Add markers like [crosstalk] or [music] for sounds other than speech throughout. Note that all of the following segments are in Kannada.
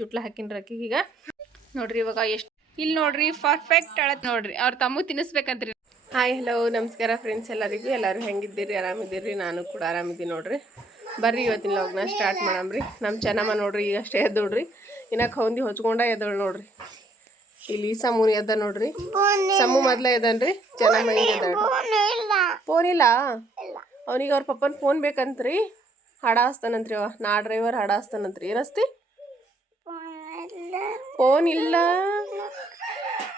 ಜುಟ್ಲ ಹಾಕಿನ್ರಿ ಆಕಿಗೆ ಈಗ. ನೋಡ್ರಿ ಇವಾಗ ಎಷ್ಟು ಇಲ್ಲಿ ನೋಡ್ರಿ ಪರ್ಫೆಕ್ಟ್ ಅಳತ್ ನೋಡ್ರಿ. ಅವ್ರ ತಮ್ಮ ತಿನ್ನಿಸ್ಬೇಕಂತ್ರಿ. ಹಾಯ್ ಹಲೋ ನಮಸ್ಕಾರ ಫ್ರೆಂಡ್ಸ್ ಎಲ್ಲರಿಗೂ. ಎಲ್ಲರೂ ಹೆಂಗಿದ್ದೀರಿ? ಆರಾಮಿದ್ದೀರಿ? ನಾನು ಕೂಡ ಆರಾಮಿದ್ದೀನಿ ನೋಡ್ರಿ. ಬರ್ರಿ ಇವತ್ತಿನ ಲಾಗ್ನ ಸ್ಟಾರ್ಟ್ ಮಾಡಮ್ರಿ ನಮ್ಮ ಚೆನ್ನಮ್ಮ ನೋಡ್ರಿ ಈಗ ಅಷ್ಟೇ ಎದ್ದು ನೋಡ್ರಿ ಇನ್ನ ಕೌಂದಿ ಹೊಚ್ಕೊಂಡ ಎದ್ದಳು ನೋಡ್ರಿ. ಇಲ್ಲಿ ಸಮೂನ್ ಎದ್ದ ನೋಡ್ರಿ. ಸಮು ಮೊದ್ಲ ಎದನ್ರಿ ಚೆನ್ನಮ್ಮ ಫೋನ್ ಇಲ್ಲ? ಅವನಿಗೆ ಅವ್ರ ಪಪ್ಪನ ಫೋನ್ ಬೇಕಂತ್ರಿ. ಹಾಡ ಹಸ್ತಾನಂತ್ರಿ ಅವ. ನಾ ಡ್ರೈವರ್ ಹಾಡ ಹಸ್ತಾನಂತ್ರಿ ಏನಸ್ತಿ? ಫೋನ್ ಇಲ್ಲ.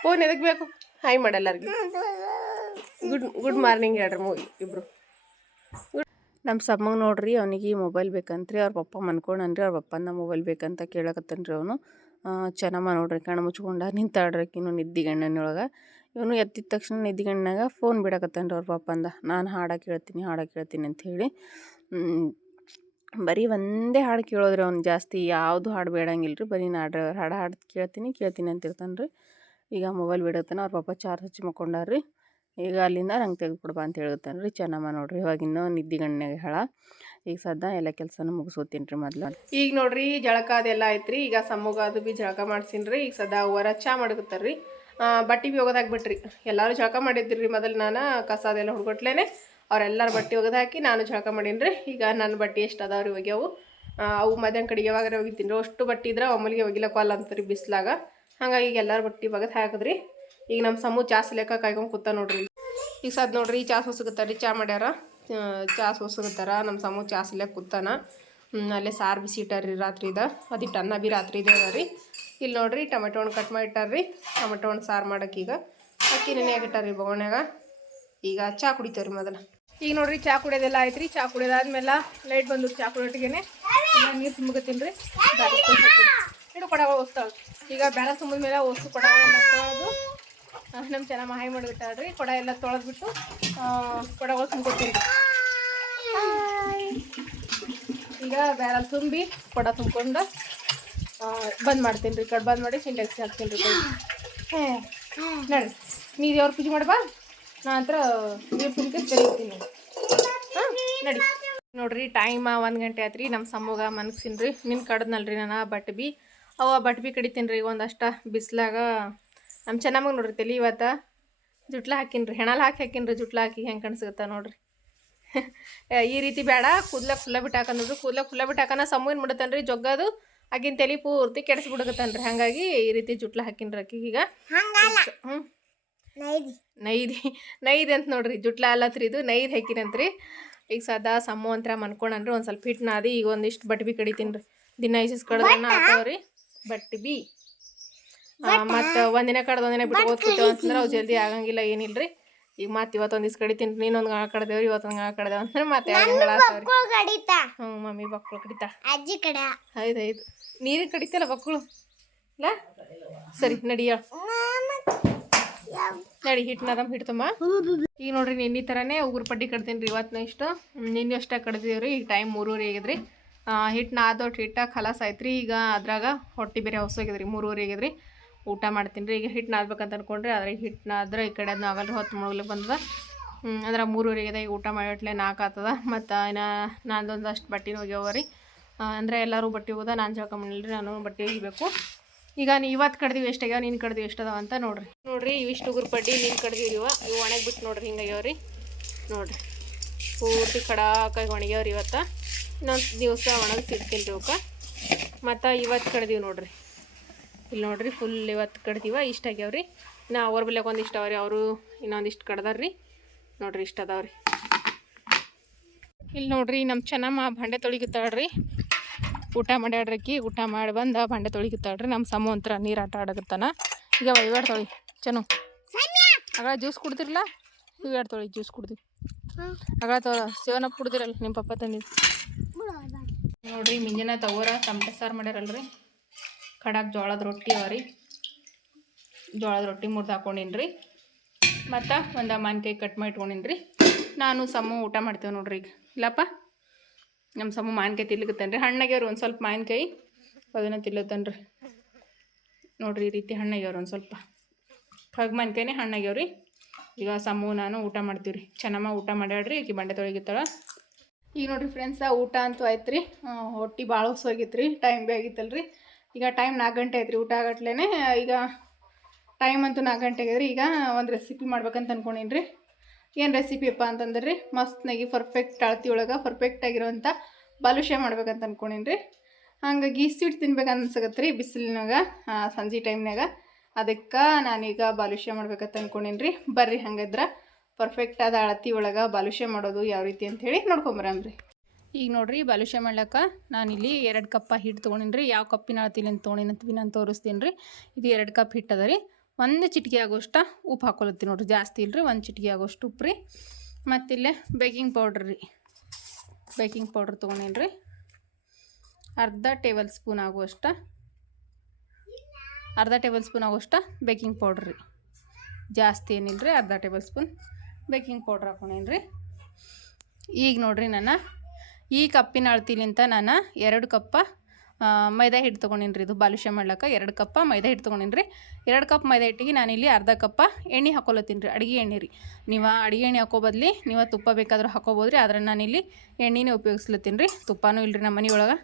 ಫೋನ್ ಎದಕ್ಕೆ ಬೇಕು? ಹಾಯ್ ಮಾಡಲ್ಲರ್ಗಿ ಗುಡ್ ಗುಡ್ ಮಾರ್ನಿಂಗ್ ಹೇಳ್ರಿ ಮೂವಿ ಇಬ್ರು. ನಮ್ಮ ಸಮ್ಮಗೆ ನೋಡ್ರಿ, ಅವನಿಗೆ ಮೊಬೈಲ್ ಬೇಕಂತ್ರಿ, ಅವ್ರ ಪಪ್ಪ ಮನ್ಕೊಂಡನ್ರಿ, ಅವ್ರ ಪಪ್ಪನ ಮೊಬೈಲ್ ಬೇಕಂತ ಕೇಳಕತ್ತನ್ರಿ ಅವನು. ಚೆನ್ನಮ್ಮ ನೋಡ್ರಿ ಕಣ್ಣು ಮುಚ್ಕೊಂಡ ನಿಂತಾಡ್ರಿ ಇನ್ನು ಇವನು ಎತ್ತಿದ ತಕ್ಷಣ ನಿದ್ದಿಗಣ್ಣಾಗ ಫೋನ್ ಬಿಡಕತ್ತನ್ರಿ ಅವ್ರ ಪಪ್ಪಂದ. ನಾನು ಹಾಡಕ್ಕೆ ಕೇಳ್ತೀನಿ, ಹಾಡೋ ಕೇಳ್ತೀನಿ ಅಂತ ಹೇಳಿ. ಬರೀ ಒಂದೇ ಹಾಡು ಕೇಳೋದ್ರಿ ಅವ್ನು ಜಾಸ್ತಿ ಯಾವುದು ಹಾಡು ಬೇಡಂಗಿಲ್ಲ ರೀ ಬರೀ ನಾಡ್ರ ಹಾಡು ಹಾಡು ಕೇಳ್ತೀನಿ ಕೇಳ್ತೀನಿ ಅಂತ ಇರ್ತಾನೆ ರೀ ಈಗ ಮೊಬೈಲ್ ಬಿಡತ್ತಾನೆ, ಅವ್ರ ಪಾಪ ಚಾರ್ಜ್ ಹಚ್ಚಿ ಮಕ್ಕೊಂಡಾರ್ರಿ. ಈಗ ಅಲ್ಲಿಂದ ನಂಗೆ ತೆಗೆದುಕೊಡ್ಬಾ ಅಂತ ಹೇಳ್ತಾನೆ ರೀ ಚೆನ್ನಮ್ಮ ನೋಡ್ರಿ, ಇವಾಗ ಇನ್ನೂ ನಿದ್ದಿಗಣ್ಣಾಗ ಹೇಳ. ಈಗ ಸದ್ದ ಎಲ್ಲ ಕೆಲಸನೂ ಮುಗಿಸೋತೀನಿ ರೀ ಮೊದ್ಲು. ಈಗ ನೋಡ್ರಿ ಜಳಕ ಅದೆಲ್ಲ ಐತ್ರಿ ಈಗ ಸಮ್ಮಗ ಅದು ಬಿ ಜಳಕ ಮಾಡ್ಸೀನಿ ರೀ ಈಗ ಸದಾ ಹೊರ ಚಾ ಮಾಡ್ಕೊತಾರ್ರಿ ಬಟ್ಟೆ ಬಿ ಹೋಗೋದಾಗ್ಬಿಟ್ರಿ ಎಲ್ಲರೂ ಜಳಕ ಮಾಡಿದ್ರಿ ಮೊದಲು ನಾನು, ಕಸ ಅದೆಲ್ಲ ಹುಡ್ಕೊಟ್ಲೇನೆ. ಅವ್ರೆಲ್ಲರ ಬಟ್ಟೆ ಒಗೆದು ಹಾಕಿ ನಾನು ಜಳಕ ಮಾಡೀನಿ ರೀ. ಈಗ ನನ್ನ ಬಟ್ಟೆ ಎಷ್ಟು ಅದಾವ್ರಿ ಒಗ್ಯಾವು ಅವು ಮಧ್ಯಾಹ್ನ ಕಡೆಗೆ ಯಾವಾಗ ಒಗಿತೀನಿ ರೀ. ಅಷ್ಟು ಬಟ್ಟೆ ಇದ್ರೆ ಒಮ್ಮಲಿಗೆ ಒಗಿಲಕ್ಕಲ್ಲ ರೀ ಬಿಸ್ಲಾಗ. ಹಂಗಾಗಿ ಈಗ ಎಲ್ಲರ ಬಟ್ಟೆ ಒಗೆದು ಹಾಕಿದ್ರಿ. ಈಗ ನಮ್ಮ ಸಮೂ ಚಾಸ್ ಲೆಕ್ಕ ಕಾಯ್ಕೊಂಡು ಕೂತ ನೋಡ್ರಿ. ಈಗ ಸದ್ ನೋಡ್ರಿ ಚಾ ಸೋಸಗತ್ತಾರ ರೀ? ಚಾ ಮಾಡ್ಯಾರ? ಚಾಸ್ ಚಾ ಸೋಸಗತ್ತಾರ ನಮ್ಮ ಸಮೂ ಚಾಸ್ ಲೆಕ್ಕ ಕೂತಾನ. ಅಲ್ಲೇ ಸಾರು ಬಿಸಿ ಇಟ್ಟಾರ್ರಿ ರಾತ್ರಿದ ಅದಿಟ್ಟು ಅನ್ನ ಬಿ ರಾತ್ರಿ ಇದೆ ಅದ ರೀ. ಇಲ್ಲಿ ನೋಡ್ರಿ ಟೊಮೆಟೊ ಹಣ್ಣು ಕಟ್ ಮಾಡಿ ಇಟ್ಟಾರ್ರಿ ಟೊಮೆಟೊ ಹಣ್ಣು ಸಾರು ಮಾಡೋಕ್ಕೀಗ ಅಕ್ಕಿ ನೆನೆಯಾಗ ರೀ ಬೊಗಣ್ಯಾಗ. ಈಗ ಚಾ ಕುಡಿತೇವ್ರಿ ಮೊದಲ. ಈಗ ನೋಡ್ರಿ, ಚಾ ಕುಡಿಯೋದೆಲ್ಲ ಆಯ್ತು ರೀ ಚಾ ಕುಡಿಯೋದಾದ್ಮೇಲೆ ಲೈಟ್ ಬಂದು ಚಾ ಕುಡಿಯೋಟಿಗೆನೆ ನೀರು ತುಂಬಕತ್ತೀನಿ ರೀ. ಇಡು ಕೊಡಗಳು ಓಸ್ತಾಳ ಈಗ ಬೇಡ ತುಂಬಿದ ಮೇಲೆ ಓಸು ಕೊಡಗಳೆಲ್ಲ ತೊಳೆದು ನಮ್ಮ ಚೆನ್ನಾಗಿ ಮಹಾಯಿ ಮಾಡಿಬಿಟ್ಟಾಳ್ರಿ. ಕೊಡ ಎಲ್ಲ ತೊಳೆದ್ಬಿಟ್ಟು ಕೊಡಗಳು ತುಂಬ್ಕೊತೀನಿ. ಈಗ ಬ್ಯಾರಲ್ ತುಂಬಿ ಕೊಡ ತುಂಬ್ಕೊಂಡು ಬಂದ್ ಮಾಡ್ತೀನಿ ರೀ. ಕಡ್ ಬಂದ್ ಮಾಡಿ ಸಿಂಟೆಕ್ಸ್ ಹಾಕ್ತೀನಿ ರೀ. ಹ್ಞೂ ನಡಿ ನೀ ದೇವ್ರ ಪೂಜೆ ಮಾಡಿ ಬಾ. ನಾ ಹತ್ರ ನೀರು ತುಂಬಿ ಕರಿತೀನಿ. ಹಾಂ ನಡಿ. ನೋಡ್ರಿ ಟೈಮ ಒಂದು ಗಂಟೆ ಆಯ್ತು ರೀ ನಮ್ಮ ಸಮ್ಮಗ ಮನ್ಸಿನ ರೀ ನಿನ್ನ ಕಡದ್ನಲ್ರಿ ನಾನು ಬಟ್ ಬಿ. ಅವ ಬಟ್ ಬಿ ಕಡಿತೀನಿ ರೀ ಒಂದಷ್ಟ ಬಿಸ್ಲಾಗ. ನಮ್ಮ ಚೆನ್ನಾಗಿ ನೋಡ್ರಿ ತಲೆ ಇವತ್ತು. ಜುಟ್ಲ ಹಾಕಿನಿ ರೀ ಹೆಣಲ್ ಹಾಕಿ ಹಾಕಿನ್ರಿ ಜುಟ್ಲ ಹಾಕಿ. ಹೆಂಗೆ ಕಾಣಿಸುತ್ತಾ ನೋಡ್ರಿ. [laughs] ಈ ರೀತಿ ಬೇಡ ಕೂದ್ಲಾಗ ಫುಲ್ಲ ಬಿಟ್ಟು ಹಾಕಂದ್ರಿ ಕೂದ್ಲಾಗ ಫುಲ್ಲ ಬಿಟ್ಟು ಹಾಕೋಣ ಸಮೂನ್ ಬಿಡತಾನೆ ರೀ ಜೊಗ್ಗದು ಆಗಿನ ತಲೆ ಪೂರ್ತಿ ಕೆಡಿಸ್ಬಿಡಕತ್ತಾನ ರೀ ಹಾಗಾಗಿ ಈ ರೀತಿ ಜುಟ್ಲ ಹಾಕಿನ್ರಿ ಆಕಿಗೆ ಈಗ ಹ್ಞೂ ನೈದಿ. ನೈದ್. ಅಂತ ನೋಡ್ರಿ ಜುಟ್ಲ ಅಲ್ಲತ್ರಿ ಇದು ನೈದ್ ಹಾಕಿನಂತ್ರಿ ಈಗ ಸದಾ ಸಮ್ಮು ಅಂತ ಮನ್ಕೊಂಡನ್ರಿ ಒಂದು ಸ್ವಲ್ಪ ಹಿಟ್ಟು ನಾದಿ ಈಗ ಒಂದಿಷ್ಟು ಬಟ್ ಬಿ ಕಡಿತೀನಿ ರೀ. ದಿನ ಐಸಿಸ್ ಕಡ್ದನ್ನ ಹಾಕವ್ರಿ ಬಟ್ ಬಿ. ಮತ್ತು ಒಂದಿನ ಕಡ್ದು ಒಂದಿನ ಬಿಟ್ಟು ಓದ್ಕೊತೇವೆ ಅಂತಂದ್ರೆ ಅವು ಜಲ್ದಿ ಆಗಂಗಿಲ್ಲ ಏನಿಲ್ರಿ. ಈಗ ಮತ್ತೆ ಇವತ್ತೊಂದು ದಿವ್ಸ ಕಡಿತೀನಿ ನೀನೊಂದು ಗಾಳ ಕಡ್ದೇವ್ರಿ ಇವತ್ತೊಂದು ಗಾಳ ಕಡ್ದೇವ್ ಅಂದ್ರೆ ಮತ್ತೆ ಹ್ಞೂ ಮಮ್ಮಿ ಬಕ್ಕಳು ಕಡಿತಾ. ಅಜ್ಜಿ ಕಡೆ. ಐದು ಐದು ನೀರಿಗೆ ಕಡಿತಲ್ಲ ಬಕ್ಕಳು? ಇಲ್ಲ ಸರಿ ನಡಿ ಹೇಳು ನಡಿ ಹಿಟ್ಟು ನದಮ್ ತುಂಬ ಈಗ ನೋಡ್ರಿ ನಿನ್ನೆ ಥರನೇ ಉಗುರು ಪಟ್ಟಿ ಕಡ್ತೀನಿ ರೀ ಇವತ್ತು ಇಷ್ಟು. ನಿನ್ನೆ ಅಷ್ಟೇ ಕಡ್ದೀವಿ ರೀ ಈಗ ಟೈಮ್ ಮೂರುವರೆ ಆಗಿದ್ರಿ ಹಿಟ್ಟು ನಾದೊಟ್ಟು ಹಿಟ್ಟ ಖಲಾಸ್ ಆಯ್ತು ಈಗ ಅದ್ರಾಗ ಹೊಟ್ಟೆ ಬೇರೆ ಹೊಸೋಗಿದ್ರಿ ಮೂರುವರೆ ಆಗಿದ್ರಿ ಊಟ ಮಾಡ್ತೀನಿ ರೀ, ಈಗ ಹಿಟ್ಟು ನಾದ್ಬೇಕಂತ ಅನ್ಕೊಂಡ್ರಿ ಅದ್ರಾಗ ಹಿಟ್ಟು ನಾದ್ರೆ ಈ ಕಡೆ ಅದನ್ನ ಆಗಲ್ರಿ ಹೊತ್ತು ಮುಳುಗ್ಲಿಕ್ಕೆ ಬಂದದ. ಅಂದ್ರೆ ಮೂರುವರೆ ಆಗಿದೆ ಈಗ ಊಟ ಮಾಡಿಟ್ಲೆ ನಾಲ್ಕು ಆತದ. ಮತ್ತು ಇನ್ನು ನಾನೊಂದಷ್ಟು ಬಟ್ಟೆನೂ ಹೋಗ್ಯಾವ ರೀ. ಅಂದರೆ ಎಲ್ಲರೂ ಬಟ್ಟೆ ಹೋದ, ನಾನು ಜಳಕ ರೀ, ನಾನು ಬಟ್ಟೆ ಒಗಿಬೇಕು. ಈಗ ನೀ ಇವತ್ತು ಕಡ್ದೀವಿ ಎಷ್ಟು ಆಗ್ಯಾವ ನೀನು ಕಡ್ದೀವಿ ಎಷ್ಟು ಅದಾವ ಅಂತ ನೋಡ್ರಿ. ನೋಡ್ರಿ ಇವಿಷ್ಟು ಉಗುರು ಪಡ್ಡಿ ನೀನು ಕಡ್ದೀವಿ ಇವ, ಇವು ಒಣಗಿ ಬಿಟ್ಟು ನೋಡ್ರಿ ರೀ ನೋಡ್ರಿ, ಪೂರ್ತಿ ಕಡಾಕಾಗಿ ಒಣಗ್ಯಾವ್ರಿ ಇವತ್ತು. ಇನ್ನೊಂದು ದಿವಸ ಒಣಗಿಸಿ ಇಡ್ತೀನಿ ರೀ ಅವಕ್ಕೆ. ಮತ್ತು ಇವತ್ತು ಕಡ್ದೀವಿ ನೋಡ್ರಿ. ಇಲ್ಲಿ ನೋಡ್ರಿ ಫುಲ್ ಇವತ್ತು ಕಡ್ದೀವ, ಇಷ್ಟ ಆಗ್ಯಾವ್ರಿ. ನಾ ಅವ್ರ ಬೆಲೆಗೆ ಒಂದಿಷ್ಟು ಅವ್ರಿ ಅವರು ಇನ್ನೊಂದಿಷ್ಟು ಕಡ್ದಾರ್ರಿ. ನೋಡ್ರಿ ಇಷ್ಟ ಅದಾವ್ರಿ. ಇಲ್ಲಿ ನೋಡ್ರಿ ನಮ್ಮ ಚೆನ್ನಮ್ಮ ಭಾಂಡೆ ತೊಳಿಗಿತ್ತಾಳ್ರಿ. ಊಟ ಮಾಡ್ಯಾಡ್ರಕ್ಕಿ ಊಟ ಮಾಡಿ ಬಂದು ಬಂಡೆ ತೊಳಿಗಿತ್ತಾಳ್ರಿ ನಮ್ಮ ಸಮ ಒಂಥರ ನೀರು ಆಟ ಆಡಕತ್ತಾನ. ಈಗ ವೈವಾಡ್ ತೊಳಿ ಚೆನ್ನು ಆಗ ಜ್ಯೂಸ್ ಕುಡ್ದಿರಲ್ಲ ವೈವಾಡ್ ತೊಳಿ, ಜ್ಯೂಸ್ ಕುಡ್ದಿ. ತೊಳ ಸೇವನ ಕುಡ್ದಿರಲ್ಲ ನಿಮ್ಮ ಪಪ್ಪ ತಂದಿದ್ದು ನೋಡ್ರಿ, ಮಿಂಜಿನ ತಗೋರ ತಮಟೆ ಸಾರು ಮಾಡ್ಯಾರಲ್ರಿ. ಕಡಾಕ್ ಜೋಳದ ರೊಟ್ಟಿ ಅವ ರೀ ಜೋಳದ ರೊಟ್ಟಿ ಮುರ್ದು ಹಾಕೊಂಡಿನ್ರಿ. ರೀ ಮತ್ತು ಒಂದು ಮಾನ್ಕಾಯಿ ಕಟ್ ಮಾಡಿ ಇಟ್ಕೊಂಡಿನ್ರಿ. ರೀ ನಾನು ಸಮ ಊಟ ಮಾಡ್ತೇವೆ ನೋಡ್ರಿ ಈಗ. ಇಲ್ಲಪ್ಪ? ನಮ್ಮ ಸಮ ಮಾವಿನಕಾಯಿ ತಿನ್ಲಿಕತ್ತಾನ ರೀ ಹಣ್ಣಾಗ್ಯವ್ರಿ ಒಂದು ಸ್ವಲ್ಪ ಮಾವಿನಕಾಯಿ ಅದನ್ನು ತಿನ್ಲತ್ತಾನ ರೀ ನೋಡ್ರಿ ಈ ರೀತಿ ಹಣ್ಣಾಗ್ಯವ್ರಿ ಒಂದು ಸ್ವಲ್ಪ. ಕಗ್ ಮಾವಿನಕಾಯಿನೇ ಹಣ್ಣಾಗ್ಯವ್ರಿ. ಈಗ ಸಮೂ ನಾನು ಊಟ ಮಾಡ್ತೀವಿ ರೀ ಚೆನ್ನಮ್ಮ ಊಟ ಮಾಡ್ಯಾಡ್ರಿ ಈಕಿ ಬಂಡೆ ತೊಳಗಿತ್ತಾಳ. ಈಗ ನೋಡಿರಿ ಫ್ರೆಂಡ್ಸ ಊಟ ಅಂತೂ ಆಯ್ತು ರೀ ಹೊಟ್ಟೆ ಭಾಳ ಹೊಸೋಗಿತ್ತು ರೀ ಟೈಮ್ ಭೀ ಆಗಿತ್ತಲ್ಲ ರೀ ಈಗ ಟೈಮ್ ನಾಲ್ಕು ಗಂಟೆ ಆಯ್ತು ರೀ ಊಟ ಆಗಟ್ಲೇ ಈಗ ಟೈಮ್ ಅಂತೂ ನಾಲ್ಕು ಗಂಟೆ ಆಗ್ಯದ್ರಿ. ಈಗ ಒಂದು ರೆಸಿಪಿ ಮಾಡ್ಬೇಕಂತ ಅನ್ಕೊಂಡೀನಿ ರೀ ಏನು ರೆಸಿಪಿ ಅಪ್ಪ ಅಂತಂದ್ರೆ ರೀ ಮಸ್ತ್ನಾಗಿ ಪರ್ಫೆಕ್ಟ್ ಅಳತಿ ಒಳಗೆ ಪರ್ಫೆಕ್ಟ್ ಆಗಿರುವಂಥ ಬಾಲುಷ್ಯ ಮಾಡ್ಬೇಕಂತ ಅಂದ್ಕೊಂಡೀನಿ ರೀ ಹಂಗಾಗಿ ಸ್ವೀಟ್ ತಿನ್ಬೇಕು ಅನ್ಸಕತ್ತೆ ರೀ ಬಿಸಿಲಿನಾಗ ಸಂಜೆ ಟೈಮ್ನಾಗ ಅದಕ್ಕೆ ನಾನೀಗ ಬಾಲುಷೆ ಮಾಡ್ಬೇಕಂತ ಅಂದ್ಕೊಂಡೀನಿ ರೀ ಬರ್ರಿ ಹಂಗದ್ರೆ ಪರ್ಫೆಕ್ಟ್ ಆದ ಅಳತಿ ಒಳಗೆ ಬಾಲುಷೆ ಮಾಡೋದು ಯಾವ ರೀತಿ ಅಂಥೇಳಿ ನೋಡ್ಕೊಂಬರಮ್ರಿ ಈಗ ನೋಡ್ರಿ ಬಾಲುಷೆ ಮಾಡ್ಲಕ್ಕ ನಾನಿಲ್ಲಿ ಎರಡು ಕಪ್ಪ ಹಿಟ್ಟು ತೊಗೊಂಡಿನಿ ಯಾವ ಕಪ್ಪಿನ ಅಳತಿಲಿ ಅಂತ ಬಿ ನಾನು ತೋರಿಸ್ತೀನಿ ರೀ ಇದು ಎರಡು ಕಪ್ ಹಿಟ್ಟು ಅದ ರೀ ಒಂದು ಚಿಟಿಕೆ ಆಗೋಷ್ಟ ಉಪ್ಪು ಹಾಕೊಳತ್ತೀನಿ ನೋಡ್ರಿ, ಜಾಸ್ತಿ ಇಲ್ರಿ, ಒಂದು ಚಿಟಿಕೆ ಆಗೋಷ್ಟು ಉಪ್ಪು ರೀ. ಮತ್ತಿಲ್ಲೇ ಬೇಕಿಂಗ್ ಪೌಡ್ರ್ ರೀ. ಬೇಕಿಂಗ್ ಪೌಡ್ರ್ ತೊಗೊಂಡೇನಿ ರೀ. ಅರ್ಧ ಟೇಬಲ್ ಸ್ಪೂನ್ ಆಗುವಷ್ಟು, ಅರ್ಧ ಟೇಬಲ್ ಸ್ಪೂನ್ ಆಗುವಷ್ಟ ಬೇಕಿಂಗ್ ಪೌಡ್ರ್ ರೀ. ಜಾಸ್ತಿ ಏನಿಲ್ಲ ರೀ, ಅರ್ಧ ಟೇಬಲ್ ಸ್ಪೂನ್ ಬೇಕಿಂಗ್ ಪೌಡ್ರ್ ಹಾಕೊಂಡೇನಿ ರೀ. ಈಗ ನೋಡಿರಿ ನಾನು, ಈ ಕಪ್ಪಿನ ಅಳ್ತಿಲಿಂತ ನಾನು ಎರಡು ಕಪ್ಪ ಮೈದಾ ಹಿಟ್ಟು ತೊಗೊಂಡಿನಿ ರೀ ಇದು ಬಾಲುಷ್ಯ ಮಾಡ್ಲಕ್ಕ ಎರಡು ಕಪ್ಪ ಮೈದಾ ಹಿಟ್ಟು ತೊಗೊಂಡಿನಿ ರೀ ಎರಡು ಕಪ್ ಮೈದಾ ಹಿಟ್ಟಿಗೆ ನಾನಿಲ್ಲಿ ಅರ್ಧ ಕಪ್ಪ ಎಣ್ಣೆ ಹಾಕೊಲತ್ತೀನಿ ರೀ, ಅಡುಗೆ ಎಣ್ಣೆ ರೀ. ನೀವು ಅಡುಗೆ ಎಣ್ಣೆ ಹಾಕೋ ಬದಲಿ ನೀವು ತುಪ್ಪ ಬೇಕಾದ್ರೂ ಹಾಕೋಬೋದು ರೀ ಆದ್ರೆ ನಾನಿಲ್ಲಿ ಎಣ್ಣೆನೇ ಉಪಯೋಗಿಸ್ಲತ್ತೀನಿ ರೀ. ತುಪ್ಪನೂ ಇಲ್ಲರಿ ನಮ್ಮ ಮನೆಯೊಳಗೆ.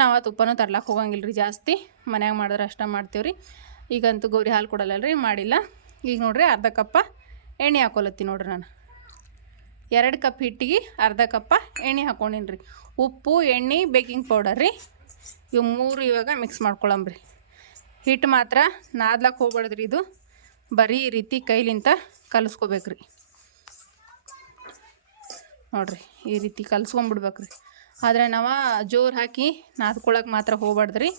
ನಾವು ಆ ತುಪ್ಪನೂ ತರ್ಲಕ್ಕೆ ಹೋಗಂಗಿಲ್ಲ ರೀ ಜಾಸ್ತಿ. ಮನ್ಯಾಗ ಮಾಡಿದ್ರೆ ಅಷ್ಟ ಮಾಡ್ತೀವಿ ರೀ ಈಗಂತೂ ಗೌರಿ ಹಾಲು ಕೊಡಲ್ಲ ರೀ ಮಾಡಿಲ್ಲ. ಈಗ ನೋಡಿರಿ ಅರ್ಧ ಕಪ್ಪ ಎಣ್ಣೆ ಹಾಕೊಲತ್ತೀನಿ ನೋಡ್ರಿ ನಾನು. ಎರಡು ಕಪ್ ಹಿಟ್ಟಿಗೆ ಅರ್ಧ ಕಪ್ಪ ಎಣ್ಣೆ ಹಾಕೊಂಡಿನ್ರಿ. ಉಪ್ಪು, ಎಣ್ಣೆ, ಬೇಕಿಂಗ್ ಪೌಡರ್ ರೀ. ಇವು ಮೂರು ಇವಾಗ ಮಿಕ್ಸ್ ಮಾಡ್ಕೊಳಂಬ್ರಿ. ಹಿಟ್ಟು ಮಾತ್ರ ನಾದ್ಲಕ್ಕೆ ಹೋಗ್ಬಾರ್ದ್ರಿ ಇದು. ಬರೀ ಈ ರೀತಿ ಕೈಲಿಂತ ಕಲಿಸ್ಕೋಬೇಕ್ರಿ. ನೋಡ್ರಿ, ಈ ರೀತಿ ಕಲಸ್ಕೊಂಬಿಡ್ಬೇಕ್ರಿ. ಆದರೆ ನಾವು ಜೋರು ಹಾಕಿ ನಾದ್ಕೊಳಕ್ಕೆ ಮಾತ್ರ ಹೋಗ್ಬಾರ್ದ್ರಿ.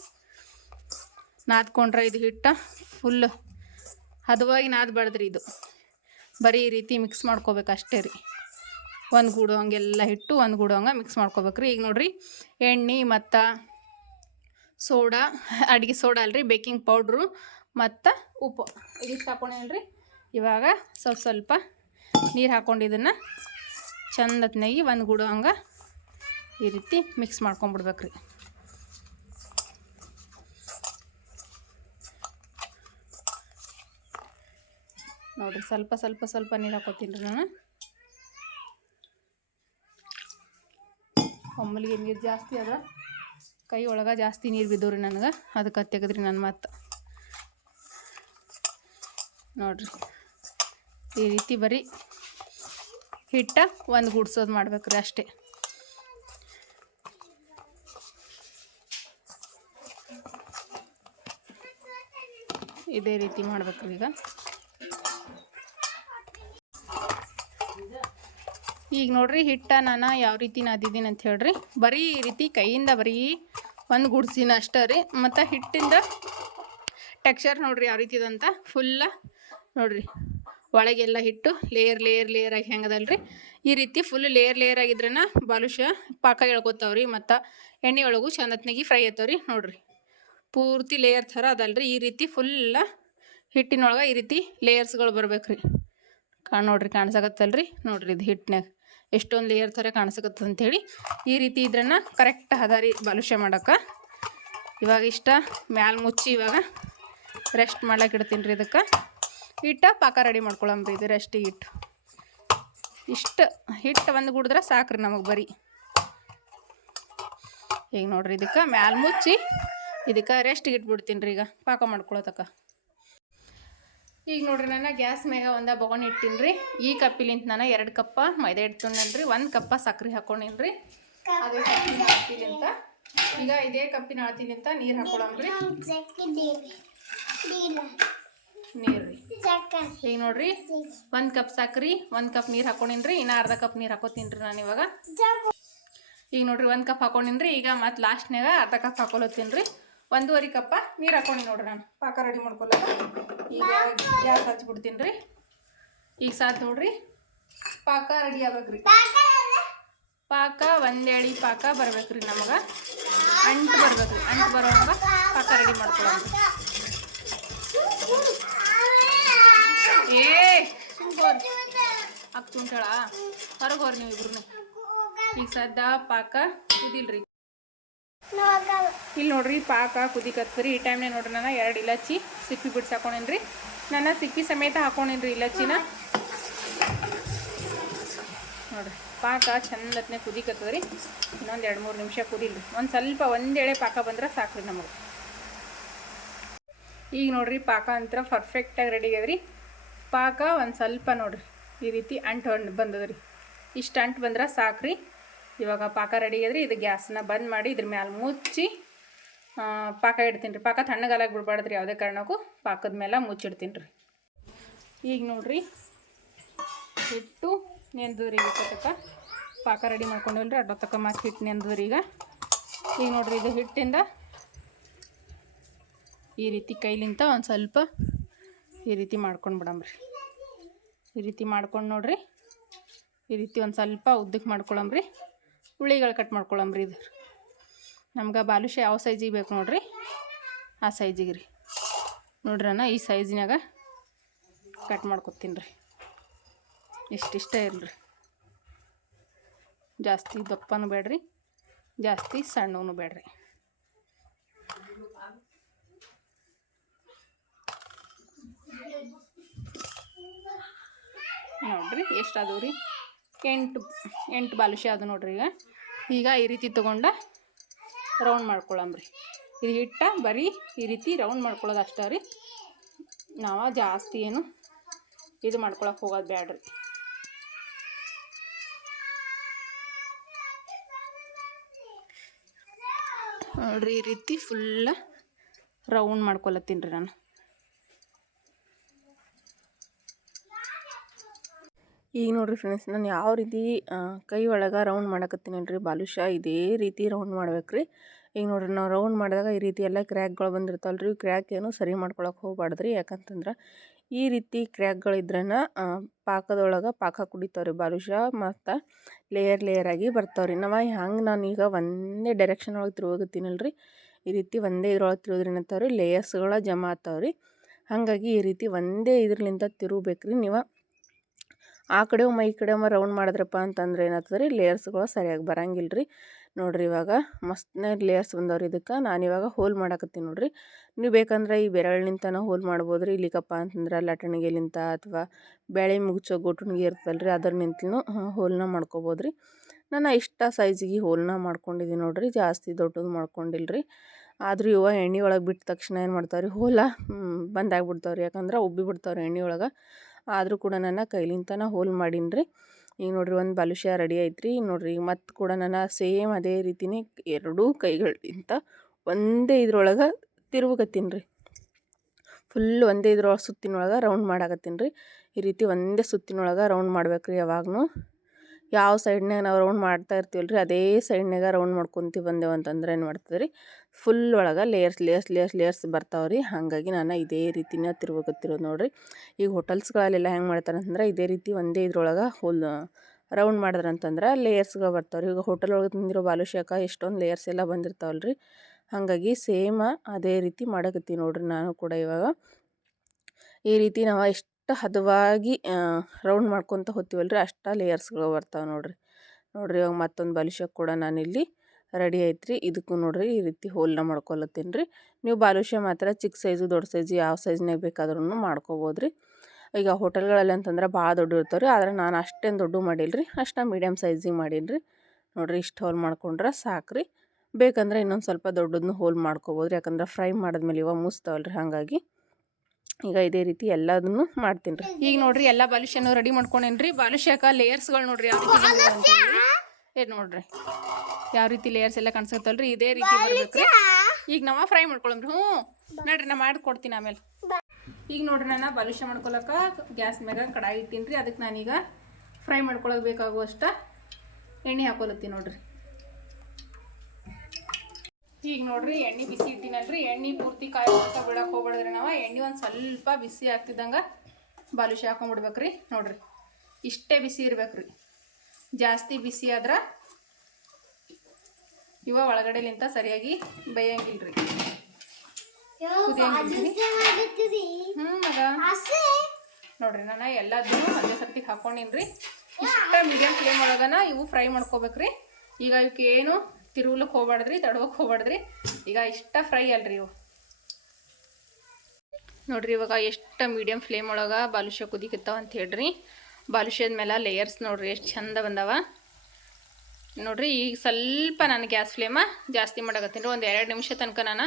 ನಾದ್ಕೊಂಡ್ರೆ ಇದು ಹಿಟ್ಟು ಫುಲ್ ಹದವಾಗಿ ನಾದ್ಬಾರ್ದ್ರಿ ಇದು. ಬರೀ ಈ ರೀತಿ ಮಿಕ್ಸ್ ಮಾಡ್ಕೋಬೇಕು ಅಷ್ಟೇ ರೀ. ಒಂದು ಗೂಡು ಹಂಗೆಲ್ಲ ಹಿಟ್ಟು ಒಂದು ಗೂಡು ಹಂಗೆ ಮಿಕ್ಸ್ ಮಾಡ್ಕೋಬೇಕ್ರಿ. ಈಗ ನೋಡಿರಿ, ಎಣ್ಣೆ, ಮತ್ತು ಸೋಡಾ, ಅಡುಗೆ ಸೋಡಾ ಅಲ್ರಿ ಬೇಕಿಂಗ್ ಪೌಡ್ರು ಮತ್ತು ಉಪ್ಪು. ಇದಿಷ್ಟು ಹಾಕೊಂಡೇನ್ರಿ ಇವಾಗ ಸ್ವಲ್ಪ ಸ್ವಲ್ಪ ನೀರು ಹಾಕ್ಕೊಂಡು ಇದನ್ನು ಚಂದತ್ನಾಗಿ ಒಂದು ಗುಡು ಹಂಗೆ ಈ ರೀತಿ ಮಿಕ್ಸ್ ಮಾಡ್ಕೊಂಬಿಡ್ಬೇಕ್ರಿ. ನೋಡ್ರಿ, ಸ್ವಲ್ಪ ಸ್ವಲ್ಪ ಸ್ವಲ್ಪ ನೀರು ಹಾಕೋತೀನಿ ನಾನು. ಒಮ್ಮಲಿಗೆ ನೀರು ಜಾಸ್ತಿ ಅದ. ಕೈ ಒಳಗೆ ಜಾಸ್ತಿ ನೀರು ಬಿದ್ದವ್ರಿ ನನಗೆ. ಅದಕ್ಕೆ ತೆಗೆದ್ರಿ ನನ್ನ ಮತ್ತೆ. ನೋಡ್ರಿ. ಈ ರೀತಿ ಬರೀ ಹಿಟ್ಟ ಒಂದು ಗುಡ್ಸೋದು ಮಾಡ್ಬೇಕ್ರಿ ಅಷ್ಟೇ. ಇದೇ ರೀತಿ ಮಾಡ್ಬೇಕ್ರಿ ಈಗ. ಈಗ ನೋಡ್ರಿ ಹಿಟ್ಟ ನಾನು ಯಾವ ರೀತಿ ನಾದಿದ್ದೀನಿ ಅಂತ ಹೇಳ್ರಿ. ಬರೀ ಈ ರೀತಿ ಕೈಯಿಂದ ಬರೀ ಒಂದು ಗುಡ್ಸಿನ ಅಷ್ಟೇ ರೀ. ಮತ್ತು ಹಿಟ್ಟಿಂದ ಟೆಕ್ಸ್ಚರ್ ನೋಡಿರಿ ಯಾವ ರೀತಿ ಇದಂತ ಫುಲ್ಲ ನೋಡಿರಿ. ಒಳಗೆಲ್ಲ ಹಿಟ್ಟು ಲೇಯರ್ ಲೇಯರ್ ಲೇಯರ್ ಆಗಿ ಹೆಂಗದಲ್ರಿ ಈ ರೀತಿ ಫುಲ್ ಲೇಯರ್ ಲೇಯರ್ ಆಗಿದ್ರನ ಬಾಲುಷ ಪಾಕ ಎಳ್ಕೊತಾವ್ರಿ. ಮತ್ತು ಎಣ್ಣೆ ಒಳಗೂ ಚಂದತ್ನಾಗಿ ಫ್ರೈ ಆಯ್ತಾವ್ರಿ ನೋಡಿರಿ. ಪೂರ್ತಿ ಲೇಯರ್ ಥರ ಅದಲ್ರಿ. ಈ ರೀತಿ ಫುಲ್ಲ ಹಿಟ್ಟಿನೊಳಗೆ ಈ ರೀತಿ ಲೇಯರ್ಸ್ಗಳು ಬರ್ಬೇಕು ರೀ ಕಾಣ್ ನೋಡ್ರಿ ಕಾಣಿಸಕತ್ತಲ್ರಿ. ನೋಡ್ರಿ ಇದು ಹಿಟ್ಟಿನಾಗ ಎಷ್ಟೊಂದು ಲೇಯರ್ ಥರ ಕಾಣಿಸಕತ್ತದ ಅಂಥೇಳಿ ಈ ರೀತಿ ಇದ್ರನ್ನ ಕರೆಕ್ಟ್ ಹದಾರಿ ರೀ ಬಾಲುಷ್ಯ ಮಾಡೋಕೆ ಇವಾಗ ಇಷ್ಟ ಮ್ಯಾಲೆ ಮುಚ್ಚಿ ಇವಾಗ ರೆಸ್ಟ್ ಮಾಡ್ಲಾಕ ಇಡ್ತೀನಿ ರೀ ಇದಕ್ಕೆ. ಹಿಟ್ಟ ಪಾಕ ರೆಡಿ ಮಾಡ್ಕೊಳಂಬ್ರಿ ಇದು ರೆಸ್ಟಿಗೆ ಹಿಟ್ಟು ಇಷ್ಟು ಹಿಟ್ಟು ಒಂದು ಗುಡಿದ್ರೆ ಸಾಕ್ರಿ ನಮಗೆ ಬರೀ. ಈಗ ನೋಡ್ರಿ ಇದಕ್ಕೆ ಮ್ಯಾಲೆ ಮುಚ್ಚಿ ಇದಕ್ಕೆ ರೆಸ್ಟಿಗೆ ಇಟ್ಬಿಡ್ತೀನಿ ರೀ ಈಗ ಪಾಕ ಮಾಡ್ಕೊಳತಕ್ಕ ಈಗ ನೋಡ್ರಿ ನಾನು ಗ್ಯಾಸ್ ಮ್ಯಾಗ ಒಂದು ಇಟ್ಟಿನಿ ರೀ ಈ ಕಪ್ಪಿಲಿಂತ ನಾನು ಎರಡು ಕಪ್ಪ ಮೈದಾ ಇಡ್ತೀನಿ ರೀ ಒಂದು ಕಪ್ಪ ಸಕ್ರೆ ಹಾಕೊಂಡಿನ್ರಿ. ಅದೇ ಕಪ್ಪಿನ ಈಗ ಇದೇ ಕಪ್ಪಿನ ಅಳತಿಲಿಂತ ನೀರು ಹಾಕೊಳಂಬ್ರಿ ನೀರು ಈಗ ನೋಡ್ರಿ, ಒಂದು ಕಪ್ ಸಕ್ರೆ, ಒಂದು ಕಪ್ ನೀರು ಹಾಕೊಂಡಿನಿ ರೀ ಇನ್ನು ಅರ್ಧ ಕಪ್ ನೀರು ಹಾಕೋತೀನಿ ರೀ ನಾನು ಇವಾಗ. ಈಗ ನೋಡ್ರಿ, ಒಂದು ಕಪ್ ಹಾಕೊಂಡಿನಿ ರೀ ಈಗ ಮತ್ತೆ ಲಾಸ್ಟ್ನಾಗ ಅರ್ಧ ಕಪ್ ಹಾಕೊಳತ್ತೀನಿ ರೀ ಒಂದೂವರೆ ಕಪ್ಪ ನೀರು ಹಾಕೊಂಡು ನೋಡ್ರಿ ನಾನು. ಪಾಕ ರೆಡಿ ಮಾಡ್ಕೊಳಕ ಈಗ ಗ್ಯಾಸ್ ಹಚ್ಬಿಡ್ತೀನಿ ರೀ ಈಗ ಸಾತ್ ನೋಡ್ರಿ. ಪಾಕ ರೆಡಿ ಆಗ್ಬೇಕ್ರಿ. ಪಾಕ ಒಂದೇಳಿ ಪಾಕ ಬರ್ಬೇಕ್ರಿ ನಮಗೆ. ಅಂಟು ಬರ್ಬೇಕ್ರಿ. ಅಂಟು ಬರೋವಾಗ ಪಾಕ ರೆಡಿ ಮಾಡ್ಕೊಳ್ಳೋಣ ಏ ಅಕ್ಕ ಚುಂಟಾಳ ಹೊರಗೆ ಹೋರಿ ನೀವು ಇಬ್ರು ಈಗ ಸದ್ದ ಪಾಕ ಕುದಿಲ್ರಿ ಇಲ್ಲಿ ನೋಡ್ರಿ, ಪಾಕ ಕುದಿಕತ್ರಿ ಈ ಟೈಮ್ನೇ ನೋಡ್ರಿ ನಾನು ಎರಡು ಇಲಚ್ಚಿ ಸಿಪ್ಪಿ ಬಿಡ್ಸಿ ಹಾಕೊಂಡೇನ್ರಿ. ನಾನು ಸಿಪ್ಪಿ ಸಮೇತ ಹಾಕೊಂಡೇನ್ರಿ ಇಲಚ್ಚಿನ. ನೋಡ್ರಿ, ಪಾಕ ಚಂದತ್ನೆ ಕುದಿಕತ್ತದ್ರಿ ಇನ್ನೊಂದು ಎರಡು ಮೂರು ನಿಮಿಷ ಕುದಿಲ್ರಿ. ಒಂದು ಸ್ವಲ್ಪ ಒಂದೆಳೆ ಪಾಕ ಬಂದ್ರೆ ಸಾಕ್ರಿ ನಮಗೆ. ಈಗ ನೋಡ್ರಿ, ಪಾಕ ಅಂತರ ಪರ್ಫೆಕ್ಟಾಗಿ ರೆಡಿ ಆಗ್ಯದ್ರಿ. ಪಾಕ ಒಂದು ಸ್ವಲ್ಪ ನೋಡ್ರಿ, ಈ ರೀತಿ ಅಂಟು ಬಂದದ್ರಿ. ಇಷ್ಟು ಅಂಟು ಬಂದ್ರೆ ಸಾಕ್ರಿ. ಇವಾಗ ಪಾಕ ರೆಡಿ ಆದ್ರಿ ಇದು ಗ್ಯಾಸ್ನ ಬಂದ್ ಮಾಡಿ ಇದ್ರ ಮೇಲೆ ಮುಚ್ಚಿ ಪಾಕ ಇಡ್ತೀನಿ ರೀ. ಪಾಕ ತಣ್ಣಗಾಲಾಗಿ ಬಿಡ್ಬಾರ್ದ್ರಿ ಯಾವುದೇ ಕಾರಣಕ್ಕೂ ಪಾಕದ ಮೇಲೆ ಮುಚ್ಚಿಡ್ತೀನಿ ರೀ. ಈಗ ನೋಡ್ರಿ, ಹಿಟ್ಟು, ನೆಂದೂರಿ ಈಗ ಪಾಕ ರೆಡಿ ಮಾಡ್ಕೊಂಡಲ್ರಿ ಅಡ್ಡ ತಕ್ಕ ಮತ್ತೆ ಹಿಟ್ಟು, ನೆಂದೂರಿ ಈಗ. ಈಗ ನೋಡ್ರಿ ಇದು ಹಿಟ್ಟಿಂದ ಈ ರೀತಿ ಕೈಲಿಂತ ಒಂದು ಸ್ವಲ್ಪ ಈ ರೀತಿ ಮಾಡ್ಕೊಂಡು ಬಿಡಮ್ರಿ ಈ ರೀತಿ ಮಾಡ್ಕೊಂಡು ನೋಡ್ರಿ, ಈ ರೀತಿ ಒಂದು ಸ್ವಲ್ಪ ಉದ್ದಕ್ಕೆ ಮಾಡ್ಕೊಳಮ್ರಿ ಉಳ್ಳಿಗಳು ಕಟ್ ಮಾಡ್ಕೊಳಂಬ್ರಿ ಇದು. ನಮ್ಗೆ ಬಾಲುಷ ಯಾವ ಸೈಜಿಗೆ ಬೇಕು ನೋಡ್ರಿ. ಆ ಸೈಜಿಗೆ ರೀ. ನೋಡ್ರಿ ನಾನು ಈ ಸೈಜಿನಾಗ ಕಟ್ ಮಾಡ್ಕೊತೀನಿ ರೀ. ಇಷ್ಟಿಷ್ಟ ಇರಲಿ ಜಾಸ್ತಿ ದಪ್ಪನೂ ಬೇಡ್ರಿ, ಜಾಸ್ತಿ ಸಣ್ಣವೂ ಬೇಡ್ರಿ. ನೋಡ್ರಿ ಎಷ್ಟು ಅದಾವು ರೀ? ಎಂಟು ಎಂಟು ಬಾಲುಷೆ ಅದು ನೋಡ್ರಿ ಈಗ. ಈಗ ಈ ರೀತಿ ತೊಗೊಂಡ ರೌಂಡ್ ಮಾಡ್ಕೊಳ್ಳಂಬ್ರಿ ಇದು ಹಿಟ್ಟ ಬರೀ ಈ ರೀತಿ ರೌಂಡ್ ಮಾಡ್ಕೊಳ್ಳೋದು ಅಷ್ಟೇ ರೀ. ನಾವು ಜಾಸ್ತಿ ಏನು ಇದು ಮಾಡ್ಕೊಳಕ್ಕೆ ಹೋಗೋದು ಬ್ಯಾಡ್ರಿ. ನೋಡ್ರಿ ಈ ರೀತಿ ಫುಲ್ಲ ರೌಂಡ್ ಮಾಡ್ಕೊಳತ್ತೀನಿ ರೀ ನಾನು. ಈಗ ನೋಡ್ರಿ ಫ್ರೆಂಡ್ಸ್ ನಾನು ಯಾವ ರೀತಿ ಕೈ ಒಳಗೆ ರೌಂಡ್ ಮಾಡಕತ್ತೀನಿ ರೀ ಬಾಲುಷ ಇದೇ ರೀತಿ ರೌಂಡ್ ಮಾಡ್ಬೇಕು ರೀ ಈಗ ನೋಡ್ರಿ, ನಾವು ರೌಂಡ್ ಮಾಡಿದಾಗ ಈ ರೀತಿ ಎಲ್ಲ ಕ್ರ್ಯಾಕ್ಗಳು ಬಂದಿರ್ತಾವಲ್ಲ ರೀ ಕ್ರ್ಯಾಕ್ ಏನು ಸರಿ ಮಾಡ್ಕೊಳಕ್ಕೆ ಹೋಗ್ಬಾರ್ದು ರೀ ಯಾಕಂತಂದ್ರೆ ಈ ರೀತಿ ಕ್ರ್ಯಾಕ್ಗಳಿದ್ರನ ಪಾಕದೊಳಗೆ ಪಾಕ ಕುಡಿತಾವ್ರಿ ಬಾಲುಷ ಮತ್ತು ಲೇಯರ್ ಲೇಯರ್ ಆಗಿ ಬರ್ತಾವ್ರಿ. ನಾವು ಹಂಗೆ ನಾನೀಗ ಒಂದೇ ಡೈರೆಕ್ಷನ್ ಒಳಗೆ ತಿರುಗತ್ತೀನಲ್ಲ ರೀ ಈ ರೀತಿ ಒಂದೇ ಇದ್ರೊಳಗೆ ತಿರುವುದ್ರಿ ರೀ ಲೇಯರ್ಸ್ಗಳ ಜಮಾ ಆಗ್ತಾವ್ರಿ ಹಾಗಾಗಿ ಈ ರೀತಿ ಒಂದೇ ಇದ್ರಲಿಂದ ತಿರುಗಬೇಕ್ರಿ ನೀವು. ಆ ಕಡೆ ಈ ಕಡೆ ರೌಂಡ್ ಮಾಡಿದ್ರಪ್ಪ ಅಂತಂದ್ರೆ ಏನಾಗ್ತದೆ ರೀ, ಲೇಯರ್ಸ್ಗಳು ಸರಿಯಾಗಿ ಬರಂಗಿಲ್ಲ ರೀ. ನೋಡ್ರಿ ಇವಾಗ ಮಸ್ತ್ನೇ ಲೇಯರ್ಸ್ ಬಂದವ್ರಿ ಇದಕ್ಕೆ. ಇವಾಗ ಹೋಲ್ ಮಾಡಕತ್ತೀನಿ ನೋಡ್ರಿ. ನೀವು ಬೇಕಂದ್ರೆ ಈ ಬೆರಳಿನಿಂತನ ಹೋಲ್ ಮಾಡ್ಬೋದು ರೀ. ಇಲ್ಲಿಕಪ್ಪ ಅಂತಂದ್ರೆ ಲಟಣಿಗೆಲಿಂತ ಅಥವಾ ಬೇಳೆ ಮುಗಿಸೋ ಗೊಟುಣಿಗೆ ಇರ್ತಲ್ಲ ರೀ, ಅದರ ನಿಂತಲೂ ಹೋಲ್ನ ಮಾಡ್ಕೊಬೋದು ರೀ. ನಾನು ಇಷ್ಟ ಸೈಜಿಗೆ ಹೋಲ್ನ ಮಾಡ್ಕೊಂಡಿದ್ದೀನಿ ನೋಡ್ರಿ. ಜಾಸ್ತಿ ದೊಡ್ಡದು ಮಾಡ್ಕೊಂಡಿಲ್ಲ ರೀ. ಆದ್ರೂ ಇವ ಎಣ್ಣೆ ಒಳಗೆ ಬಿಟ್ಟ ತಕ್ಷಣ ಏನು ಮಾಡ್ತಾವ್ರಿ, ಹೋಲ ಬಂದಾಗ್ಬಿಡ್ತಾವ್ರಿ ಯಾಕಂದ್ರೆ ಉಬ್ಬಿ ಬಿಡ್ತಾವ್ರಿ ಎಣ್ಣೆ ಒಳಗೆ. ಆದರೂ ಕೂಡ ನನ್ನ ಕೈಲಿಂತನ ಹೋಲ್ ಮಾಡೀನಿ ರೀ ಈಗ ನೋಡ್ರಿ ಒಂದು ಬಾಲುಷ್ಯ ರೆಡಿ ಐತ್ರಿ. ಈಗ ನೋಡ್ರಿ ಮತ್ತೆ ಕೂಡ ನಾನು ಸೇಮ್ ಅದೇ ರೀತಿನೇ ಎರಡೂ ಕೈಗಳಿಂತ ಒಂದೇ ಇದ್ರೊಳಗೆ ತಿರುಗತ್ತೀನಿ ರೀ ಫುಲ್ ಒಂದೇ ಇದ್ರೊಳಗೆ ಸುತ್ತಿನೊಳಗೆ ರೌಂಡ್ ಮಾಡಾಕತ್ತೀನಿ ರೀ ಈ ರೀತಿ ಒಂದೇ ಸುತ್ತಿನೊಳಗೆ ರೌಂಡ್ ಮಾಡ್ಬೇಕು ರೀ ಯಾವಾಗೂ ಯಾವ ಸೈಡ್ನಾಗ ನಾವು ರೌಂಡ್ ಮಾಡ್ತಾ ಇರ್ತೀವಲ್ಲ ರೀ ಅದೇ ಸೈಡ್ನಾಗ ರೌಂಡ್ ಮಾಡ್ಕೊತೀವಿ ಬಂದೇವು ಅಂತಂದ್ರೆ ಏನು ಮಾಡ್ತದೆ ರೀ ಫುಲ್ ಒಳಗೆ ಲೇಯರ್ಸ್ ಲೇಯರ್ಸ್ ಲೇಯರ್ಸ್ ಲೇಯರ್ಸ್ ಬರ್ತಾವೆ ರೀ. ಹಾಗಾಗಿ ನಾನು ಇದೇ ರೀತಿನ ತಿರ್ಬೇಕತ್ತಿರೋದು ನೋಡಿರಿ. ಈಗ ಹೋಟೆಲ್ಸ್ಗಳಲ್ಲೆಲ್ಲ ಹೆಂಗೆ ಮಾಡ್ತಾರೆ ಅಂತಂದ್ರೆ ಇದೇ ರೀತಿ ಒಂದೇ ಇದ್ರೊಳಗೆ ಹೋಲ್ ರೌಂಡ್ ಮಾಡಿದ್ರೆ ಅಂತಂದ್ರೆ ಲೇಯರ್ಸ್ಗಳು ಬರ್ತಾವೆ ಈಗ ಹೋಟೆಲ್ ಒಳಗೆ ತಿಂದಿರೋ ಬಾಲುಶಾಖ ಎಷ್ಟೊಂದು ಲೇಯರ್ಸ್ ಎಲ್ಲ ಬಂದಿರ್ತಾವಲ್ಲ ರೀ ಹಾಗಾಗಿ ಸೇಮ್ ಅದೇ ರೀತಿ ಮಾಡಕತ್ತೀನಿ ನೋಡ್ರಿ ನಾನು ಕೂಡ ಇವಾಗ. ಈ ರೀತಿ ನಾವು ಎಷ್ಟು ಹದವಾಗಿ ರೌಂಡ್ ಮಾಡ್ಕೊತ ಹೋಗ್ತೀವಲ್ಲ ರೀ ಅಷ್ಟು ಲೇಯರ್ಸ್ಗಳು ಬರ್ತಾವೆ ನೋಡಿರಿ. ನೋಡಿರಿ ಇವಾಗ ಮತ್ತೊಂದು ಬಾಲುಶಾಖ ಕೂಡ ನಾನಿಲ್ಲಿ ರೆಡಿ ಐತ್ರಿ. ಇದಕ್ಕೂ ನೋಡಿರಿ ಈ ರೀತಿ ಹೋಲ್ನ ಮಾಡ್ಕೊಳತ್ತೀನಿ ರೀ ನೀವು ಬಾಲುಷ ಮಾತ್ರ ಚಿಕ್ಕ ಸೈಜು ದೊಡ್ಡ ಸೈಜು ಯಾವ ಸೈಜ್ನಾಗ ಬೇಕಾದ್ರೂ ಮಾಡ್ಕೋಬೋದು ರೀ ಈಗ ಹೋಟೆಲ್ಗಳಲ್ಲಿ ಅಂತಂದ್ರೆ ಭಾಳ ದೊಡ್ಡ ಇರ್ತಾವೆ ರೀ ಆದರೆ ನಾನು ಅಷ್ಟೇನು ದೊಡ್ಡ ಮಾಡಿಲ್ಲ ರೀ ಅಷ್ಟು ಮೀಡಿಯಮ್ ಸೈಜಿಗೆ ಮಾಡೀನಿ ರೀ ನೋಡಿರಿ ಇಷ್ಟು ಹೋಲ್ ಮಾಡ್ಕೊಂಡ್ರೆ ಸಾಕು ರೀ ಬೇಕಂದ್ರೆ ಇನ್ನೊಂದು ಸ್ವಲ್ಪ ದೊಡ್ಡದನ್ನು ಹೋಲ್ ಮಾಡ್ಕೊಬೋದು ರೀ ಯಾಕಂದ್ರೆ ಫ್ರೈ ಮಾಡಿದ್ಮೇಲೆ ಇವಾಗ ಮುಸ್ತಾವಲ್ಲ ರೀ ಹಾಗಾಗಿ. ಈಗ ಇದೇ ರೀತಿ ಎಲ್ಲದನ್ನು ಮಾಡ್ತೀನಿ ರೀ. ಈಗ ನೋಡ್ರಿ ಎಲ್ಲ ಬಾಲುಷ್ಯನು ರೆಡಿ ಮಾಡ್ಕೊಂಡೇನಿ ರೀ ಬಾಲುಷ್ಯಾಕ ಲೇಯರ್ಸ್ಗಳು ನೋಡ್ರಿ ಯಾವ ರೀತಿ ಏನು ನೋಡ್ರಿ ಯಾವ ರೀತಿ ಲೇಯರ್ಸ್ ಎಲ್ಲ ಕಾಣಿಸುತ್ತಲ್ರಿ ಇದೇ ರೀತಿ ಈಗ ನಾವ ಫ್ರೈ ಮಾಡ್ಕೊಳಮ್ರಿ. ಹ್ಞೂ. ನೋಡ್ರಿ, ನಾ ಮಾಡ್ಕೊಡ್ತೀನಿ ಆಮೇಲೆ. ಈಗ ನೋಡ್ರಿ ನಾನು ಬಾಲುಷ್ಯ ಮಾಡ್ಕೊಳಕ ಗ್ಯಾಸ್ ಮ್ಯಾಗ ಕಡಾಯಿ ಇಟ್ಟೀನಿ ರೀ ಅದಕ್ಕೆ ನಾನೀಗ ಫ್ರೈ ಮಾಡ್ಕೊಳಕ್ ಬೇಕಾಗುವಷ್ಟ ಎಣ್ಣೆ ಹಾಕೊಲತ್ತೀನಿ ನೋಡ್ರಿ. ಈಗ ನೋಡ್ರಿ ಎಣ್ಣೆ ಬಿಸಿ ಇಟ್ಟಿನಲ್ರಿ. ಎಣ್ಣೆ ಪೂರ್ತಿ ಕಾಯಿ ಬಿಡಕ್ಕೆ ಹೋಗ್ಬೇಡ್ರಿ ನಾವು. ಎಣ್ಣೆ ಒಂದು ಸ್ವಲ್ಪ ಬಿಸಿ ಆಗ್ತಿದ್ದಂಗೆ ಬಾಲುಷಿ ಹಾಕೊಂಡ್ಬಿಡ್ಬೇಕ್ರಿ ನೋಡ್ರಿ, ಇಷ್ಟೇ ಬಿಸಿ ಇರ್ಬೇಕ್ರಿ. ಜಾಸ್ತಿ ಬಿಸಿ ಆದ್ರೆ ಇವ ಒಳಗಡೆಲಿಂತ ಸರಿಯಾಗಿ ಬೇಯಂಗಿಲ್ರಿ. ಹ್ಞೂ ನೋಡ್ರಿ, ನಾನು ಎಲ್ಲದನ್ನು ಒಂದೇ ಸರ್ತಿಗೆ ಹಾಕೊಂಡಿನ್ರಿ. ಇಷ್ಟ ಮೀಡಿಯಂ ಫ್ಲೇಮ್ ಒಳಗನ ಇವು ಫ್ರೈ ಮಾಡ್ಕೋಬೇಕ್ರಿ. ಈಗ ಇವಕ್ಕೆ ಏನು ತಿರುಗ್ಲಕ್ಕೆ ಹೋಗ್ಬಾರ್ದ್ರಿ ತಡ್ವಕ್ಕೆ ಹೋಗ್ಬಾರ್ದ್ರಿ. ಈಗ ಇಷ್ಟ ಫ್ರೈ ಅಲ್ರಿ ಇವು. ನೋಡ್ರಿ ಇವಾಗ ಎಷ್ಟು ಮೀಡಿಯಮ್ ಫ್ಲೇಮ್ ಒಳಗೆ ಬಾಲುಷ್ಯ ಕುದಿಕತ್ತಾವ ಅಂತ ಹೇಳ್ರಿ. ಬಾಲುಷ್ಯದ ಮೇಲೆ ಲೇಯರ್ಸ್ ನೋಡ್ರಿ ಎಷ್ಟು ಚಂದ ಬಂದವ. ನೋಡ್ರಿ ಈಗ ಸ್ವಲ್ಪ ನಾನು ಗ್ಯಾಸ್ ಫ್ಲೇಮ ಜಾಸ್ತಿ ಮಾಡಕತ್ತೀನಿ ಒಂದು ಎರಡು ನಿಮಿಷ ತನಕ ನಾನು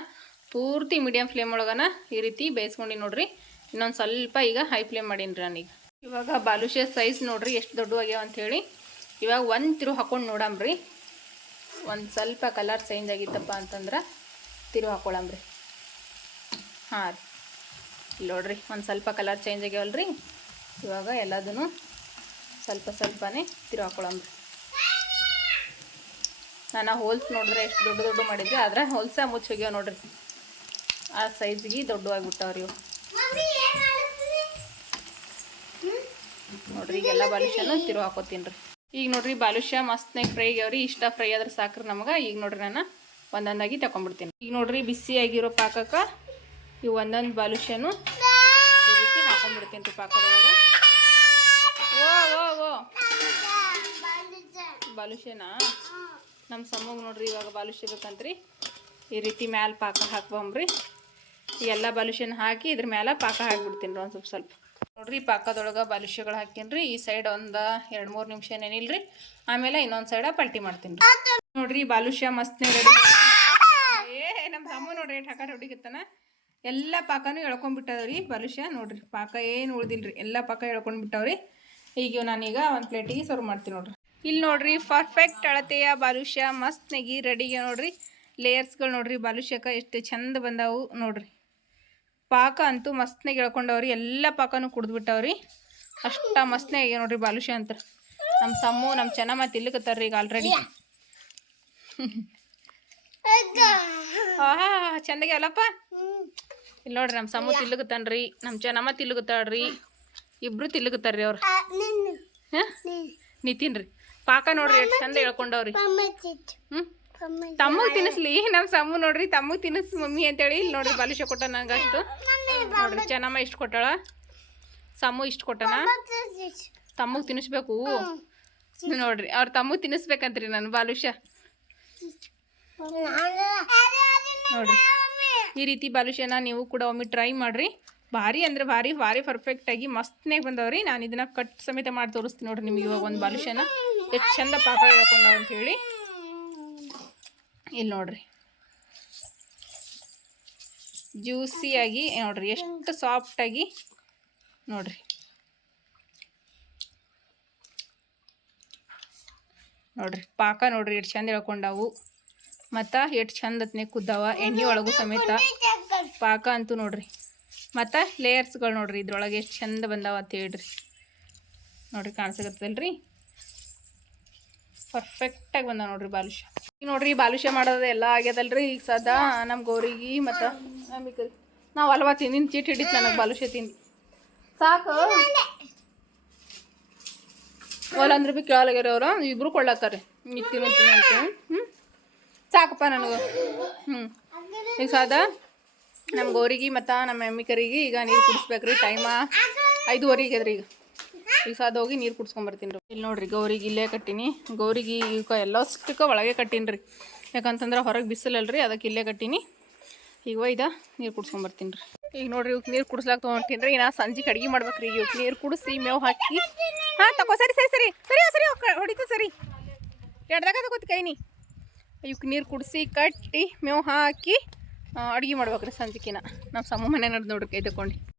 ಪೂರ್ತಿ ಮೀಡಿಯಮ್ ಫ್ಲೇಮ್ ಒಳಗನ ಈ ರೀತಿ ಬೇಯಿಸ್ಕೊಂಡು ನೋಡ್ರಿ. ಇನ್ನೊಂದು ಸ್ವಲ್ಪ ಈಗ ಹೈ ಫ್ಲೇಮ್ ಮಾಡೀನಿ ನನಗೆ. ಇವಾಗ ಬಾಲುಷೆ ಸೈಜ್ ನೋಡ್ರಿ ಎಷ್ಟು ದೊಡ್ಡ ಆಗ್ಯಾವ ಹೇಳಿ. ಇವಾಗ ಒಂದು ತಿರು ಹಾಕೊಂಡು ನೋಡಂಬ್ರಿ ಒಂದು ಸ್ವಲ್ಪ ಕಲರ್ ಚೇಂಜ್ ಆಗಿತ್ತಪ್ಪ ಅಂತಂದ್ರೆ ತಿರು ಹಾಕ್ಕೊಳಂಬ್ರಿ ಹಾಂ ರೀ. ಇಲ್ಲಿ ನೋಡ್ರಿ, ಒಂದು ಸ್ವಲ್ಪ ಕಲರ್ ಚೇಂಜ್ ಆಗ್ಯಾವಲ್ರಿ. ಇವಾಗ ಎಲ್ಲದೂ ಸ್ವಲ್ಪ ಸ್ವಲ್ಪನೇ ತಿರು ಹಾಕ್ಕೊಳಂಬ್ರಿ ನಾನು ಹೋಲ್ಸ್ ನೋಡಿದ್ರೆ ಎಷ್ಟು ದೊಡ್ಡ ದೊಡ್ಡ ಮಾಡಿದ್ರಿ, ಆದ್ರೆ ಹೋಲ್ಸ ಮುಚ್ಚೋಗ್ಯಾವ ನೋಡ್ರಿ. ಆ ಸೈಜ್ಗೆ ದೊಡ್ಡ ಆಗ್ಬಿಟ್ಟಾವ್ರಿ ಇವು ನೋಡ್ರಿ ಈಗೆಲ್ಲ ಬಾಲುಷ್ಯನು ತಿರು ಹಾಕೋತೀನಿ ರೀ ಈಗ ನೋಡ್ರಿ ಬಾಲುಷ್ಯ ಮಸ್ತ್ನಾಗ ಫ್ರೈ ಆಗ್ಯಾವ್ರಿ. ಇಷ್ಟ ಫ್ರೈ ಆದ್ರೆ ಸಾಕ್ರಿ ನಮಗೆ. ಈಗ ನೋಡ್ರಿ ನಾನು ಒಂದೊಂದಾಗಿ ತಗೊಂಡ್ಬಿಡ್ತೀನಿ ಈಗ ನೋಡ್ರಿ, ಬಿಸಿ ಆಗಿರೋ ಪಾಕಕ್ಕೆ ಈ ಒಂದೊಂದು ಬಾಲುಷ್ಯನು ಈ ರೀತಿ ಹಾಕೊಂಡ್ಬಿಡ್ತೀನಿ ರೀ ಪಾಕದೊಳಗೆ. ಓ ಓ ಓ. ನಮ್ಮ ಸಮ್ಮಗ್ ನೋಡ್ರಿ, ಇವಾಗ ಬಾಲುಷ್ಯ ಬೇಕಂತ್ರಿ. ಈ ರೀತಿ ಮ್ಯಾಲ ಪಾಕ ಹಾಕ್ಬಂಬ್ರಿ ಎಲ್ಲ ಬಾಲುಷ್ಯನ ಹಾಕಿ ಇದ್ರ ಮ್ಯಾಲ ಪಾಕ ಹಾಕ್ಬಿಡ್ತೀನಿ ರೀ ಒಂದು ಸ್ವಲ್ಪ ಸ್ವಲ್ಪ. ನೋಡ್ರಿ ಪಾಕದೊಳಗೆ ಬಾಲುಷ್ಯಗಳು ಹಾಕಿನ್ರಿ ಈ ಸೈಡ್ ಒಂದು ಎರಡು ಮೂರು ನಿಮಿಷ ನೆನಿಲ್ರಿ ಆಮೇಲೆ ಇನ್ನೊಂದು ಸೈಡ ಪಲ್ಟಿ ಮಾಡ್ತೀನಿ ನೋಡ್ರಿ ಬಾಲುಷ್ಯ ಮಸ್ತ್ನೇ ರೆಡಿ ಏ ನಮ್ಮ ತಮ್ಮ ನೋಡ್ರಿ ಎಷ್ಟು ಹಾಕಾರ ಹೊಡಿಗತ್ತಾನ ಎಲ್ಲ ಪಾಕನೂ ಎಳ್ಕೊಂಡ್ಬಿಟ್ಟವ್ರಿ ಬಾಲುಷ್ಯ. ನೋಡ್ರಿ, ಪಾಕ ಏನು ಉಳ್ದಿಲ್ರಿ ಎಲ್ಲ ಪಾಕ ಎಳ್ಕೊಂಡ್ಬಿಟ್ಟವ್ರಿ ಈಗ ನಾನೀಗ ಒಂದು ಪ್ಲೇಟಿಗೆ ಸರ್ವ್ ಮಾಡ್ತೀನಿ ನೋಡ್ರಿ. ಇಲ್ಲಿ ನೋಡ್ರಿ ಪರ್ಫೆಕ್ಟ್ ಅಳತೆಯ ಬಾಲುಷ್ಯ. ಮಸ್ತ್ ನೆಗಿ ರೆಡಿಗೆ ನೋಡ್ರಿ. ಲೇಯರ್ಸ್ಗಳು ನೋಡ್ರಿ, ಬಾಲುಷ್ಯಕ್ಕೆ ಎಷ್ಟು ಚಂದ ಬಂದಾವು ನೋಡ್ರಿ. ಪಾಕ ಅಂತೂ ಮಸ್ತ್ನಾಗ ಎಳ್ಕೊಂಡವ್ರಿ ಎಲ್ಲ ಪಾಕನೂ ಕುಡಿದ್ಬಿಟ್ಟವ್ರಿ ಅಷ್ಟ ಮಸ್ತ್ನಾಗ ನೋಡ್ರಿ ಬಾಲುಷ್ಯ ಅಂತ ನಮ್ಮ ಸಮ್ಮು ನಮ್ಮ ಚೆನ್ನಮ್ಮ ತಿಲ್ಲಕತ್ತಾರ್ರಿ ಈಗ ಆಲ್ರೆಡಿ ಆಹಾ ಚಂದಾಗಿ ಅಲ್ಲಪ್ಪ ಇಲ್ಲಿ ನೋಡ್ರಿ ನಮ್ಮ ಸಮ್ಮು ತಿಲ್ಲಗತ್ತಾನ್ರಿ ನಮ್ಮ ಚೆನ್ನಮ್ಮ ತಿಲ್ಲಗತ್ತಾಳ್ರಿ ಇಬ್ರು ತಿಲ್ಲಗತ್ತಾರ್ರಿ ಅವ್ರು ನಿತಿನ್ ರೀ ಪಾಕ ನೋಡ್ರಿ ಎಷ್ಟು ಚಂದ ಹೇಳ್ಕೊಂಡವ್ರಿ ಹ್ಞೂ ತಮ್ಮಗ್ ತಿನ್ನಿಸ್ಲಿ ನಮ್ಮ ಸಮ್ಮು ನೋಡ್ರಿ ತಮ್ಮಗ್ ತಿನ್ನಿಸ್ ಮಮ್ಮಿ ಅಂತೇಳಿ ಇಲ್ಲಿ ನೋಡ್ರಿ ಬಾಲಿಶ ಕೊಟ್ಟ ನಂಗೆ ಅಷ್ಟು. ನೋಡ್ರಿ ಚೆನ್ನಮ್ಮ ಇಷ್ಟು ಕೊಟ್ಟಳ. ಸಮ್ಮು ಇಷ್ಟು ಕೊಟ್ಟನ. ತಮ್ಮಗ್ ತಿನ್ನಿಸ್ಬೇಕು. ನೋಡ್ರಿ ಅವ್ರ ತಮ್ಮಗ್ ತಿನ್ನಿಸ್ಬೇಕಂತ್ರಿ ನಾನು ಬಾಲುಷ ನೋಡ್ರಿ ಈ ರೀತಿ ಬಾಲುಷನ ನೀವು ಕೂಡ ಒಮ್ಮೆ ಟ್ರೈ ಮಾಡ್ರಿ. ಭಾರಿ ಅಂದ್ರೆ ಭಾರಿ ಭಾರಿ ಪರ್ಫೆಕ್ಟಾಗಿ ಮಸ್ತ್ನಾಗ ಬಂದವ್ರಿ. ನಾನು ಇದನ್ನ ಕಟ್ ಸಮೇತ ಮಾಡಿ ತೋರಿಸ್ತೀನಿ ನೋಡ್ರಿ ನಿಮ್ಗೆ ಇವಾಗ ಒಂದು ಬಾಲುಷನ ಎಷ್ಟು ಚಂದ ಪಾಪ ಹೇಳ್ಕೊಂಡವ ಅಂತ ಹೇಳಿ ಇಲ್ಲಿ ನೋಡ್ರಿ. ಜ್ಯೂಸಿಯಾಗಿ ನೋಡ್ರಿ, ಎಷ್ಟು ಸಾಫ್ಟಾಗಿ ನೋಡ್ರಿ. ನೋಡ್ರಿ, ಪಾಕ ನೋಡ್ರಿ, ಎಷ್ಟು ಚಂದ ಹೇಳ್ಕೊಂಡವು. ಮತ್ತು ಎಷ್ಟು ಚಂದ ಹತ್ನೇ ಕುದ್ದಾವ, ಎಣ್ಣೆ ಒಳಗೂ ಸಮೇತ ಪಾಕ ಅಂತೂ ನೋಡ್ರಿ. ಮತ್ತು ಲೇಯರ್ಸ್ಗಳು ನೋಡ್ರಿ, ಇದ್ರೊಳಗೆ ಎಷ್ಟು ಚಂದ ಬಂದಾವ ಅಂತ ಹೇಳ್ರಿ. ನೋಡ್ರಿ ಕಾಣಿಸಕತ್ತಲ್ರಿ ಪರ್ಫೆಕ್ಟಾಗಿ ಬಂದ ನೋಡ್ರಿ ಬಾಲುಷ್ಯ ಈಗ ನೋಡ್ರಿ ಬಾಲುಷ್ಯ ಮಾಡೋದು ಎಲ್ಲ ಆಗ್ಯದಲ್ರಿ. ಈಗ ಸದಾ ನಮ್ಮ ಗೌರಿಗೆ ಮತ್ತು ನಮಗೆ ನಾವು ಅಲ್ವಾ ತಿಂದಿನ, ಚೀಟ್ ಹಿಡಿತು ನನಗೆ ಬಾಲುಷ್ಯ ತಿಂದು. ಸಾಕು. ಅಂದ್ರೆ ಭೀ ಕೇಳಲಾಗ್ಯಾರ ಅವರು, ಇಬ್ರು ಕೊಳ್ಳತ್ತಾರೆ ಈಗ ತಿನ್ನು ತಿನ್ನು ಅಂತ ಹ್ಞೂ ಸಾಕಪ್ಪ ನನಗೆ. ಹ್ಞೂ ಈಗ ಸದಾ ನಮ್ಮ ಗೌರಿಗೆ ಮತ್ತು ನಮ್ಮ ಎಮ್ಮಿಕರಿಗೆ ಈಗ ನೀರು ಕುಡಿಸ್ಬೇಕ್ರಿ. ಟೈಮ ಐದುವರೆಗೆ ಅದ್ರಿ ಈಗ. ಈಗ ಸಾದ ಹೋಗಿ ನೀರು ಕುಡ್ಸ್ಕೊಂಬರ್ತೀನಿ ರೀ. ಇಲ್ಲಿ ನೋಡ್ರಿ, ಗೌರಿಗೆ ಇಲ್ಲೇ ಕಟ್ಟೀನಿ. ಗೌರಿಗೆ ಈಗ ಎಲ್ಲಷ್ಟಕ್ಕೆ ಒಳಗೆ ಕಟ್ಟೀನಿ ರೀ ಯಾಕಂತಂದ್ರೆ ಹೊರಗೆ ಬಿಸಿಲಲ್ರಿ, ಅದಕ್ಕೆ ಇಲ್ಲೇ ಕಟ್ಟೀನಿ. ಈಗ ಒಯ್ದ ನೀರು ಕುಡ್ಸ್ಕೊಂಬರ್ತೀನಿ ರೀ. ಈಗ ನೋಡ್ರಿ ಇವಕ್ಕೆ ನೀರು ಕುಡ್ಸ್ಲಾಕ್ ತೊಗೊಂತೀನಿ ರೀ ನಾ ಸಂಜೆಗೆ ಅಡುಗೆ ಮಾಡ್ಬೇಕು ರೀ ಇವಕ್ಕೆ ನೀರು ಕುಡಿಸಿ ಮೇವು ಹಾಕಿ ಹಾಂ ತಗೋ ಸರಿ ಸರಿ ಸರಿ. ಸರಿ ಸರಿ ಹೊಡಿತು, ಸರಿ. ಎಡ್ದಾಗ ತಗೋತಿ ಕೈನಿ. ಇವಕ್ಕೆ ನೀರು ಕುಡಿಸಿ ಕಟ್ಟಿ ಮೇವು ಹಾಕಿ ಅಡುಗೆ ಮಾಡ್ಬೇಕು ರೀ ಸಂಜೆಕಿನ. ನಮ್ಮ ಸಮ ಮನೆ ನಡೆದು ನೋಡ್ರಿ ಕೈ ತಗೊಂಡು